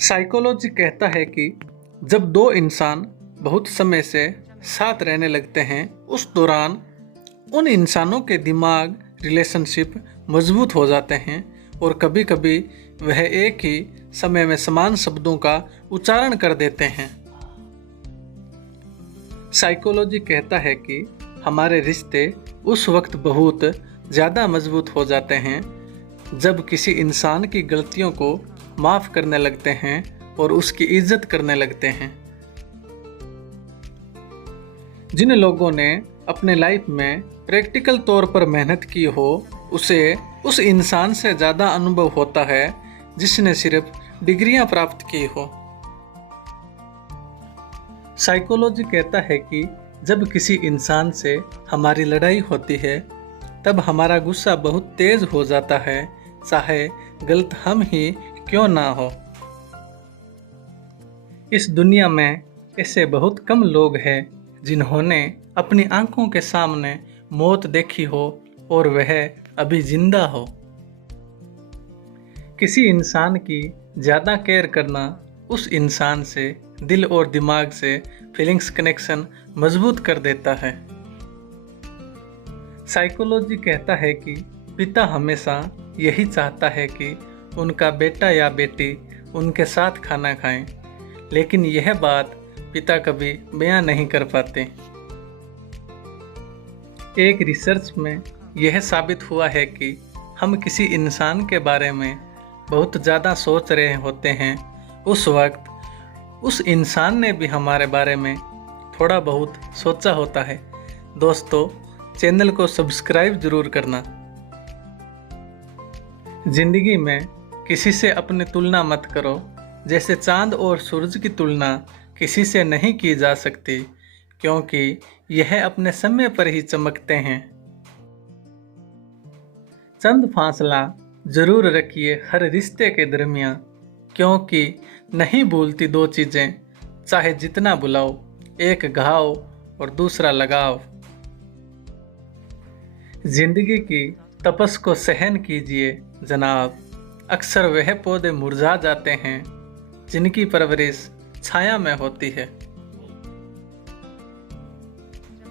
Psychology कहता है कि जब दो इंसान बहुत समय से साथ रहने लगते हैं उस दौरान उन इंसानों के दिमाग रिलेशनशिप मजबूत हो जाते हैं और कभी कभी वह एक ही समय में समान शब्दों का उच्चारण कर देते हैं। साइकोलॉजी कहता है कि हमारे रिश्ते उस वक्त बहुत ज़्यादा मजबूत हो जाते हैं जब किसी इंसान की गलतियों को माफ़ करने लगते हैं और उसकी इज्जत करने लगते हैं। जिन लोगों ने अपने लाइफ में प्रैक्टिकल तौर पर मेहनत की हो उसे उस इंसान से ज़्यादा अनुभव होता है जिसने सिर्फ डिग्रियां प्राप्त की हो। साइकोलॉजी कहता है कि जब किसी इंसान से हमारी लड़ाई होती है तब हमारा गुस्सा बहुत तेज हो जाता है, चाहे गलत हम ही क्यों ना हो। इस दुनिया में ऐसे बहुत कम लोग हैं जिन्होंने अपनी आंखों के सामने मौत देखी हो और वह अभी जिंदा हो। किसी इंसान की ज़्यादा केयर करना उस इंसान से दिल और दिमाग से फीलिंग्स कनेक्शन मजबूत कर देता है। साइकोलॉजी कहता है कि पिता हमेशा यही चाहता है कि उनका बेटा या बेटी उनके साथ खाना खाएं, लेकिन यह बात पिता कभी बयां नहीं कर पाते। एक रिसर्च में यह साबित हुआ है कि हम किसी इंसान के बारे में बहुत ज़्यादा सोच रहे होते हैं उस वक्त उस इंसान ने भी हमारे बारे में थोड़ा बहुत सोचा होता है। दोस्तों, चैनल को सब्सक्राइब जरूर करना। जिंदगी में किसी से अपनी तुलना मत करो, जैसे चांद और सूरज की तुलना किसी से नहीं की जा सकती क्योंकि यह अपने समय पर ही चमकते हैं। चंद फासला जरूर रखिए हर रिश्ते के दरमियान, क्योंकि नहीं भूलती दो चीज़ें चाहे जितना बुलाओ, एक घाव और दूसरा लगाव। जिंदगी की तपस को सहन कीजिए जनाब, अक्सर वह पौधे मुरझा जाते हैं जिनकी परवरिश छाया में होती है।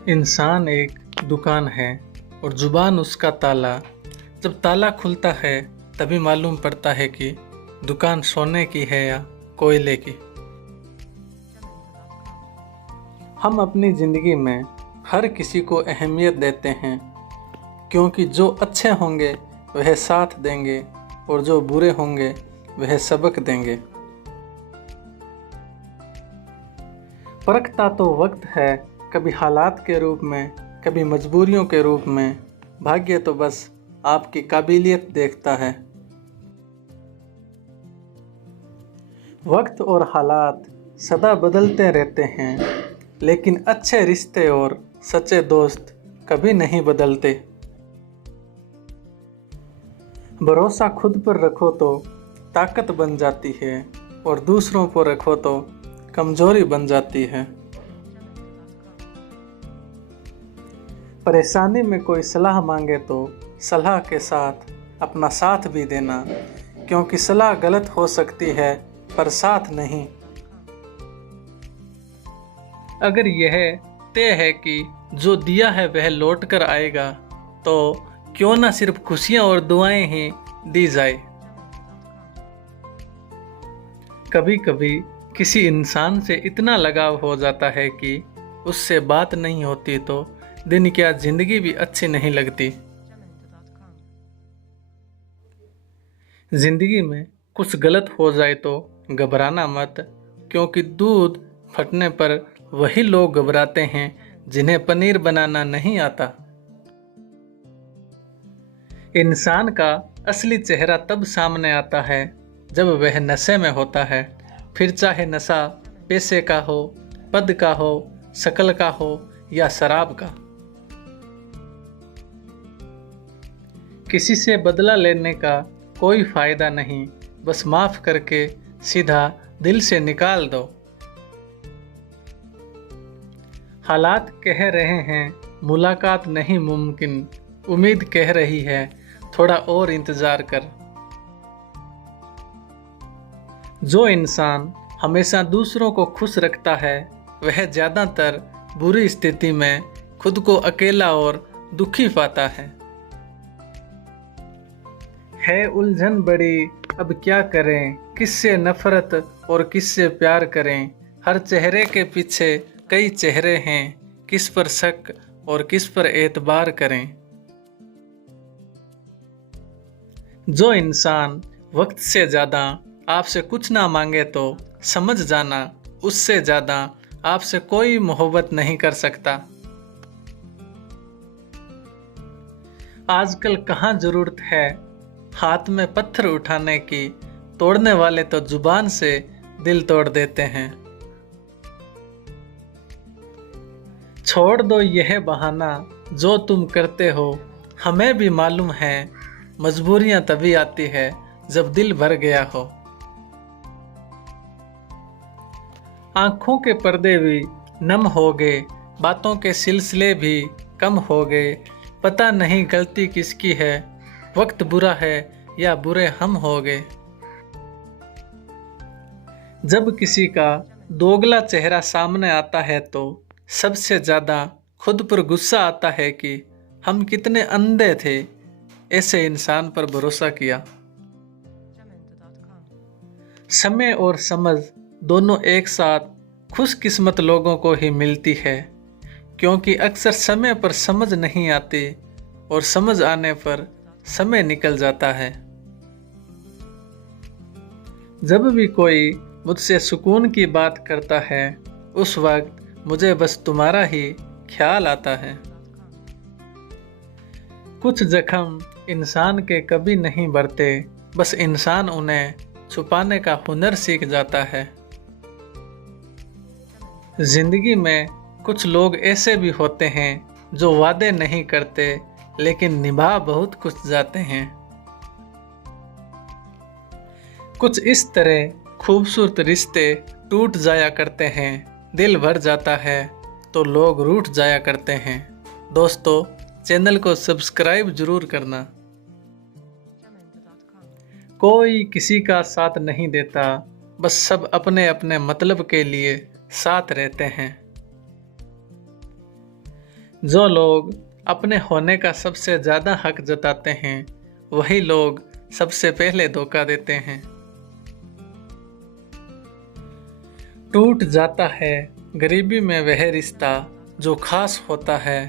इंसान एक दुकान है और जुबान उसका ताला। जब ताला खुलता है तभी मालूम पड़ता है कि दुकान सोने की है या कोयले की। हम अपनी ज़िंदगी में हर किसी को अहमियत देते हैं क्योंकि जो अच्छे होंगे वह साथ देंगे और जो बुरे होंगे वह सबक देंगे। परखता तो वक्त है, कभी हालात के रूप में, कभी मजबूरियों के रूप में। भाग्य तो बस आपकी काबिलियत देखता है। वक्त और हालात सदा बदलते रहते हैं, लेकिन अच्छे रिश्ते और सच्चे दोस्त कभी नहीं बदलते। भरोसा खुद पर रखो तो ताकत बन जाती है और दूसरों पर रखो तो कमजोरी बन जाती है। परेशानी में कोई सलाह मांगे तो सलाह के साथ अपना साथ भी देना, क्योंकि सलाह गलत हो सकती है पर साथ नहीं। अगर यह तय है कि जो दिया है वह लौट कर आएगा तो क्यों ना सिर्फ खुशियां और दुआएं ही दी जाए। कभी कभी किसी इंसान से इतना लगाव हो जाता है कि उससे बात नहीं होती तो दिन क्या जिंदगी भी अच्छी नहीं लगती। जिंदगी में कुछ गलत हो जाए तो घबराना मत, क्योंकि दूध फटने पर वही लोग घबराते हैं जिन्हें पनीर बनाना नहीं आता। इंसान का असली चेहरा तब सामने आता है जब वह नशे में होता है, फिर चाहे नशा पैसे का हो, पद का हो, शक्ल का हो या शराब का। किसी से बदला लेने का कोई फायदा नहीं, बस माफ करके सीधा दिल से निकाल दो। हालात कह रहे हैं मुलाकात नहीं मुमकिन, उम्मीद कह रही है थोड़ा और इंतजार कर। जो इंसान हमेशा दूसरों को खुश रखता है वह ज़्यादातर बुरी स्थिति में खुद को अकेला और दुखी पाता है उलझन बड़ी, अब क्या करें, किससे नफरत और किससे प्यार करें। हर चेहरे के पीछे कई चेहरे हैं, किस पर शक और किस पर एतबार करें। जो इंसान वक्त से ज़्यादा आपसे कुछ ना मांगे तो समझ जाना उससे ज़्यादा आपसे कोई मोहब्बत नहीं कर सकता। आजकल कहाँ ज़रूरत है हाथ में पत्थर उठाने की, तोड़ने वाले तो जुबान से दिल तोड़ देते हैं। छोड़ दो यह बहाना जो तुम करते हो, हमें भी मालूम है मजबूरियां तभी आती है जब दिल भर गया हो। आंखों के पर्दे भी नम हो गए, बातों के सिलसिले भी कम हो गए। पता नहीं गलती किसकी है, वक्त बुरा है या बुरे हम हो गए। जब किसी का दोगला चेहरा सामने आता है तो सबसे ज़्यादा खुद पर गुस्सा आता है कि हम कितने अंधे थे, ऐसे इंसान पर भरोसा किया। समय और समझ दोनों एक साथ खुशकिस्मत लोगों को ही मिलती है, क्योंकि अक्सर समय पर समझ नहीं आती और समझ आने पर समय निकल जाता है। जब भी कोई मुझसे सुकून की बात करता है उस वक्त मुझे बस तुम्हारा ही ख्याल आता है। कुछ जख्म इंसान के कभी नहीं भरते, बस इंसान उन्हें छुपाने का हुनर सीख जाता है। जिंदगी में कुछ लोग ऐसे भी होते हैं जो वादे नहीं करते लेकिन निभा बहुत कुछ जाते हैं। कुछ इस तरह खूबसूरत रिश्ते टूट जाया करते हैं, दिल भर जाता है तो लोग रूठ जाया करते हैं। दोस्तों, चैनल को सब्सक्राइब जरूर करना। कोई किसी का साथ नहीं देता, बस सब अपने अपने मतलब के लिए साथ रहते हैं। जो लोग अपने होने का सबसे ज़्यादा हक जताते हैं वही लोग सबसे पहले धोखा देते हैं। टूट जाता है गरीबी में वह रिश्ता जो खास होता है,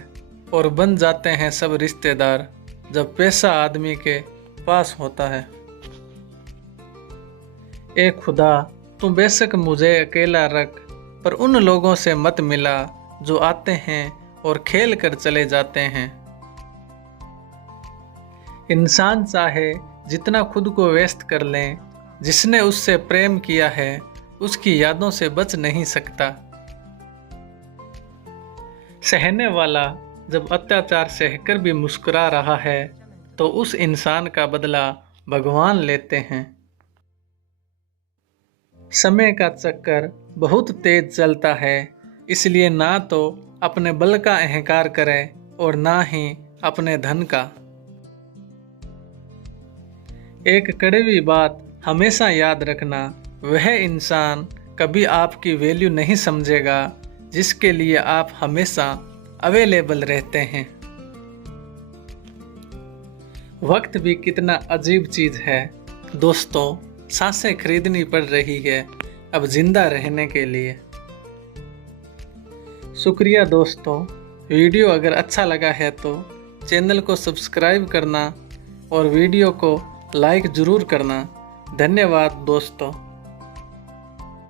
और बन जाते हैं सब रिश्तेदार जब पैसा आदमी के पास होता है। ए खुदा, तू बेशक मुझे अकेला रख, पर उन लोगों से मत मिला जो आते हैं और खेल कर चले जाते हैं। इंसान चाहे जितना खुद को व्यस्त कर लें, जिसने उससे प्रेम किया है उसकी यादों से बच नहीं सकता। सहने वाला जब अत्याचार सहकर भी मुस्कुरा रहा है तो उस इंसान का बदला भगवान लेते हैं। समय का चक्कर बहुत तेज चलता है, इसलिए ना तो अपने बल का अहंकार करें और ना ही अपने धन का। एक कड़वी बात हमेशा याद रखना, वह इंसान कभी आपकी वैल्यू नहीं समझेगा जिसके लिए आप हमेशा अवेलेबल रहते हैं। वक्त भी कितना अजीब चीज़ है दोस्तों, सांसें खरीदनी पड़ रही है अब जिंदा रहने के लिए। शुक्रिया दोस्तों, वीडियो अगर अच्छा लगा है तो चैनल को सब्सक्राइब करना और वीडियो को लाइक ज़रूर करना। धन्यवाद दोस्तों।